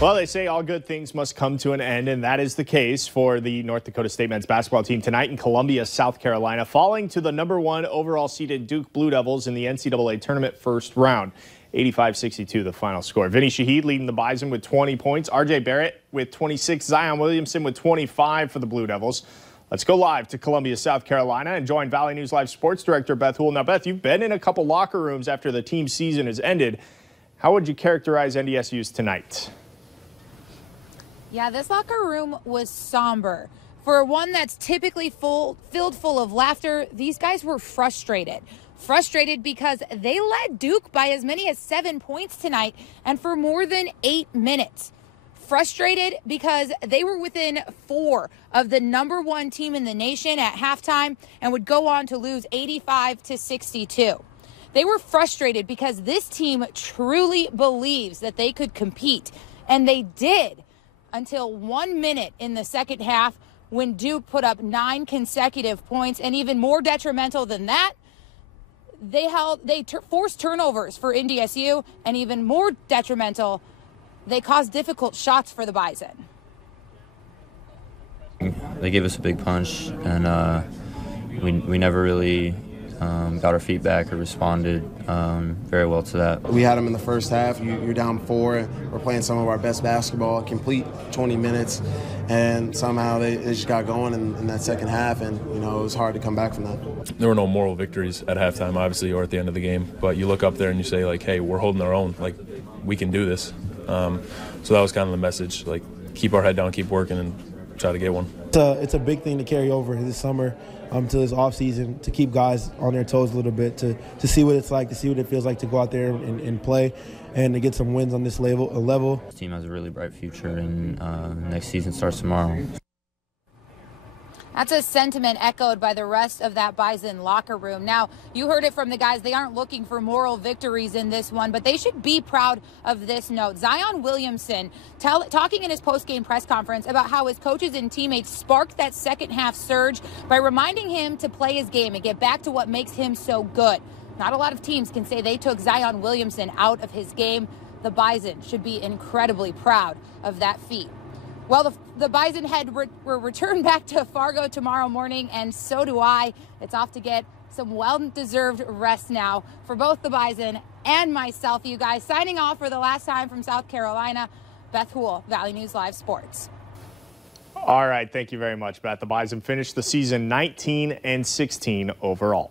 Well, they say all good things must come to an end, and that is the case for the North Dakota State men's basketball team tonight in Columbia, South Carolina, falling to the #1 overall seeded Duke Blue Devils in the NCAA tournament first round. 85-62 the final score. Vinny Shaheed leading the Bison with 20 points. RJ Barrett with 26. Zion Williamson with 25 for the Blue Devils. Let's go live to Columbia, South Carolina, and join Valley News Live sports director Beth Houle. Now, Beth, you've been in a couple locker rooms after the team season has ended. How would you characterize NDSU's tonight? Yeah, this locker room was somber. For one that's typically filled full of laughter, these guys were frustrated. Frustrated because they led Duke by as many as 7 points tonight and for more than 8 minutes. Frustrated because they were within 4 of the #1 team in the nation at halftime and would go on to lose 85-62. They were frustrated because this team truly believes that they could compete, and they did until 1 minute in the second half when Duke put up 9 consecutive points. And even more detrimental than that, they forced turnovers for NDSU, and even more detrimental, they caused difficult shots for the Bison. They gave us a big punch, and we never really got our feet back or responded very well to that. We had them in the first half. You're down 4. We're playing some of our best basketball, complete 20 minutes, and somehow they just got going in that second half, and it was hard to come back from that. There were no moral victories at halftime, obviously, or at the end of the game, but you look up there and you say, like, hey, we're holding our own. Like, we can do this. So that was kind of the message, like, keep our head down, keep working, and try to get one. It's a big thing to carry over this summer to this offseason, to keep guys on their toes a little bit, to see what it's like, to see what it feels like to go out there and play and to get some wins on this level. This team has a really bright future, and next season starts tomorrow. That's a sentiment echoed by the rest of that Bison locker room. Now, you heard it from the guys. They aren't looking for moral victories in this one, but they should be proud of this note. Zion Williamson talking in his post-game press conference about how his coaches and teammates sparked that second half surge by reminding him to play his game and get back to what makes him so good. Not a lot of teams can say they took Zion Williamson out of his game. The Bison should be incredibly proud of that feat. Well, the Bison will return back to Fargo tomorrow morning, and so do I. It's off to get some well-deserved rest now for both the Bison and myself, you guys. Signing off for the last time from South Carolina, Beth Houle, Valley News Live Sports. All right, thank you very much, Beth. The Bison finished the season 19-16 overall.